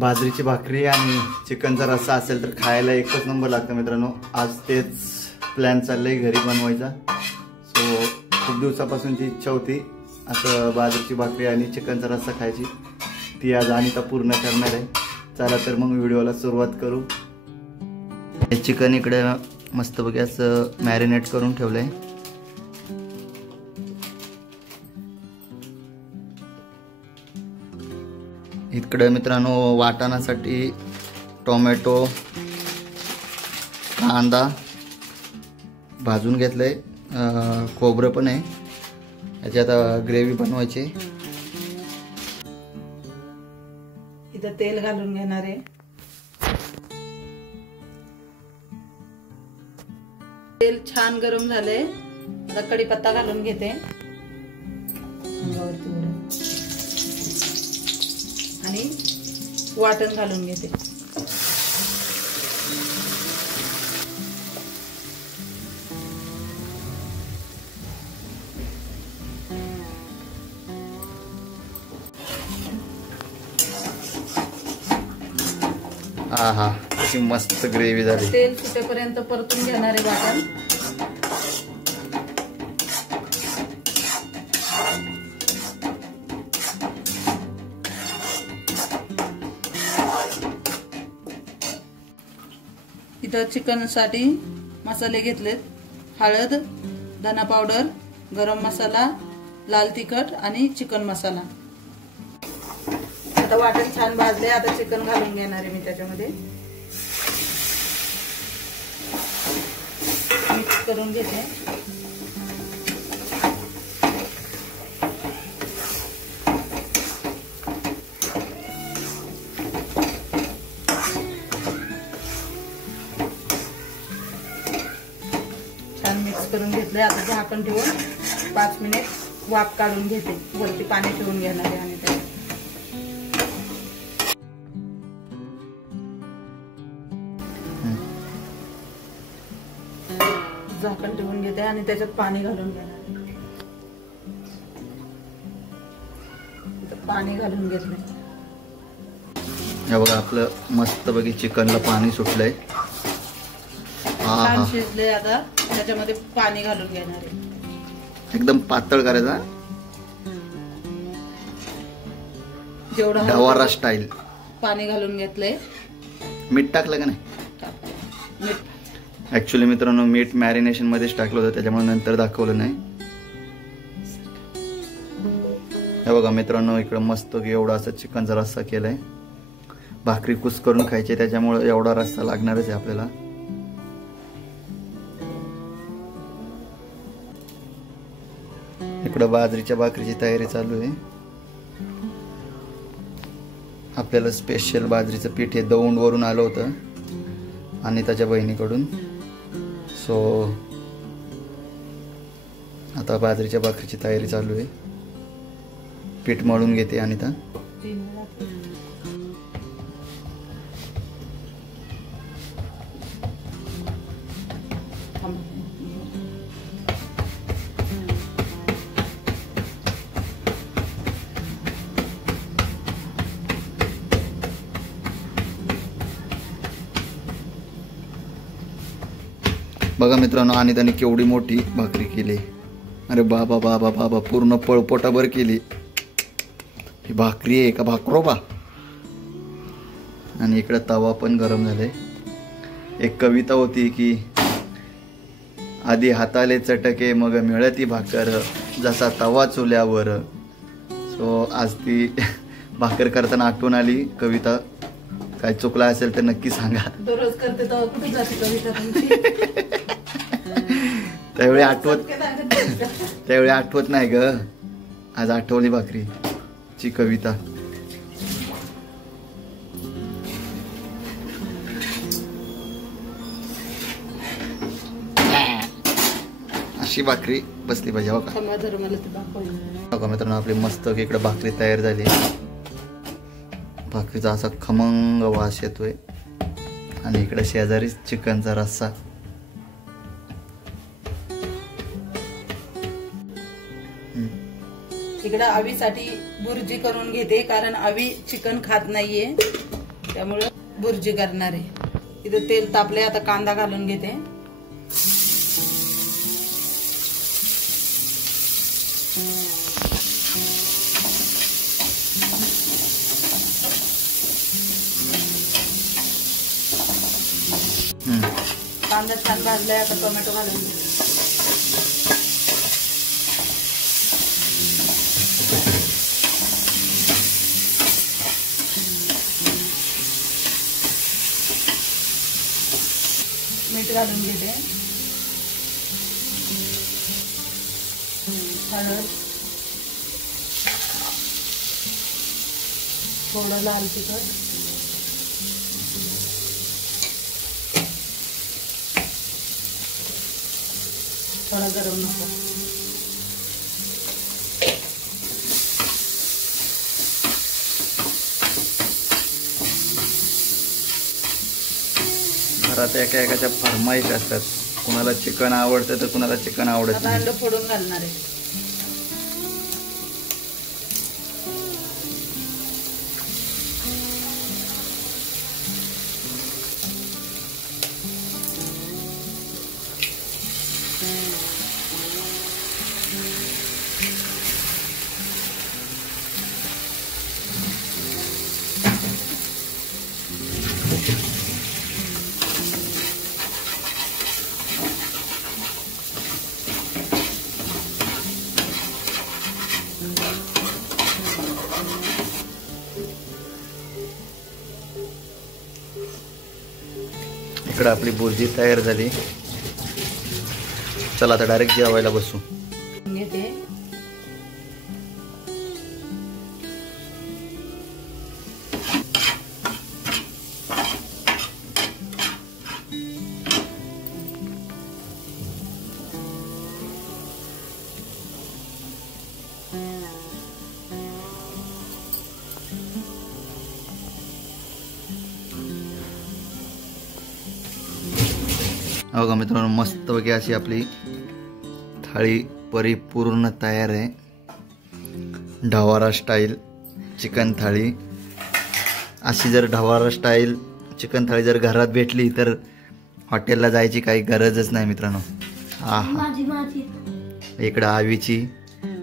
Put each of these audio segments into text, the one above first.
बाजरीची भाकरी आणि चिकनचा रस्सा असेल तर खायला एकच नंबर लागतं मित्रांनो। आज तेच प्लॅन चाललंय घरी बनवायचा। सो खूप दिवसापासूनची इच्छा होती असं बाजरीची भाकरी आणि चिकनचा रस्सा खायची, ती आज अनिता पूर्ण करणार आहे। चला तर मग व्हिडिओला सुरुवात करू। चिकन इकडे मस्तपैकी असं मॅरिनेट करून ठेवलंय। इकडे मित्रांनो वाटणासाठी टोमॅटो कांदा भाजून घेतलंय, खोबरं पण आहे, याची आता ग्रेव्ही बनवायची। इथं तेल घालून घेणार आहे। तेल छान गरम झाले, आता कढीपत्ता घालून घेते आणि वाटण घालून घेते। आहा अशी मस्त ग्रेव्ही झाली। तेल सुटेपर्यंत परतून घेणार आहे वाटण। इथं चिकन साठी मसाले घेतलेत, हळद, धना पावडर, गरम मसाला, लाल तिखट आणि चिकन मसाला। आता वाटण छान भाजले, आता चिकन घालून घेणार आहे मी त्याच्यामध्ये, मिक्स करून घेते। छान मिक्स करून घेतलंय, आता झाकण ठेवून 5 मिनिट वाफ काढून घेते। वरती पाणी ठेवून घेणार आहे आणि त्यात झाकण ठेवून घेते आणि त्याच्यात पाणी घालून घेणार। पाणी घालून घेतलंय। हे बघा आपलं मस्तपैकी चिकनला पाणी सुटलंय, छान शिजले। आता त्याच्यामध्ये पाणी घालून घेणार आहे, एकदम पातळ करायचा, जेवढा डवारा स्टाईल। पाणी घालून घेतलंय। मीठ टाकलं का नाही? मीठ ऍक्च्युली मित्रांनो मीठ मॅरिनेशन मध्येच टाकलं होतं, त्याच्यामुळे नंतर दाखवलं नाही। हे बघा मित्रांनो इकडे मस्त एवढा असं चिकनचा रस्सा केलाय। भाकरी कुस करून खायची, त्याच्यामुळे एवढा रस्सा लागणारच आहे आपल्याला। इकडे बाजरीच्या भाकरीची तयारी चालू आहे। आपल्याला स्पेशल बाजरीचं पीठ हे दौंड वरून आलं होतं आणि त्याच्या बहिणीकडून। सो आता बाजरीच्या भाकरीची तयारी चालू आहे, पीठ मळून घेते अनिता। बघा मित्रांनो अनिताने केवढी मोठी भाकरी केली। अरे बाबा बाबा बाबा पूर्ण पळपोटाभर केली। ही भाकरी आहे का भाकरोबा? आणि इकडे तवा पण गरम झालाय। एक कविता होती की आधी हाताले चटके मग मिळती भाकर, जसा तवा चुल्यावर। सो आज ती भाकर करताना आठवण आली कविता। काय चुकला असेल तर नक्की सांगा। दररोज करते तर कुठे जाते कविता तुमची? त्यावेळी आठवत नाही ग, आज आठवली भाकरीची कविता। अशी भाकरी बसली पाहिजे हो का मित्रांनो। आपली मस्त इकडे भाकरी तयार झाली, भाकरीचा असा खमंग वास येतोय आणि इकडे शेजारीच चिकनचा रस्सा। इकडे आवीसाठी बुर्जी करून घेते कारण आवी चिकन खात नाहीये त्यामुळे भुर्जी करणार आहे. इथं तेल तापले, आता कांदा घालून घेते. कांदा छान भाजलाय, आता टोमॅटो घालून घेते. मीठ घालून घेते. हळद, थोडं लाल तिखट, थोडा गरम मसाला. घरात एका फरमाईश असतात. कुणाला चिकन आवडतं तर कुणाला चिकन आवडत आता अंड फोडून घालणार आहे. इकडे आपली भुर्जी तयार झाली. चला आता डायरेक्ट जेवायला बसू. घेते. हो का मित्रांनो, मस्तपैकी अशी आपली थाळी परिपूर्ण तयार आहे. ढवारा स्टाईल चिकन थाळी. अशी जर ढवारा स्टाईल चिकन थाळी जर घरात भेटली तर हॉटेलला जायची काही गरजच नाही मित्रांनो. हा इकडं आवीची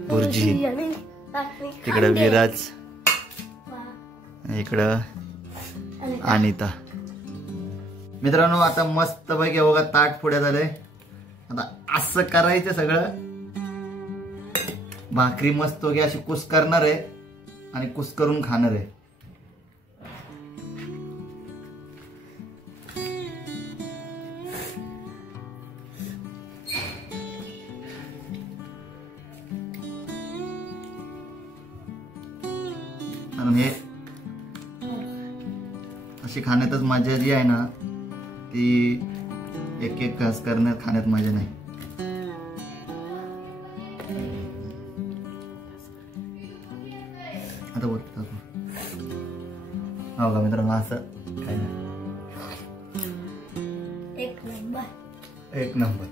भुर्जी, तिकडं विराज, इकडं अनिता. मित्रांनो आता मस्त पैकी बघा ताट पुढे झालंय. आता असं करायचं सगळं. भाकरी मस्त की अशी कुस करणार आहे आणि कुस करून खाणार आहे. आणि हे अशी खाण्यातच मजा जी आहे ना, ती एक एक घास करण्यात खाण्यात मजा नाही. आता बोलतो हो का मित्रांनो, असं काय नाही. एक नंबर.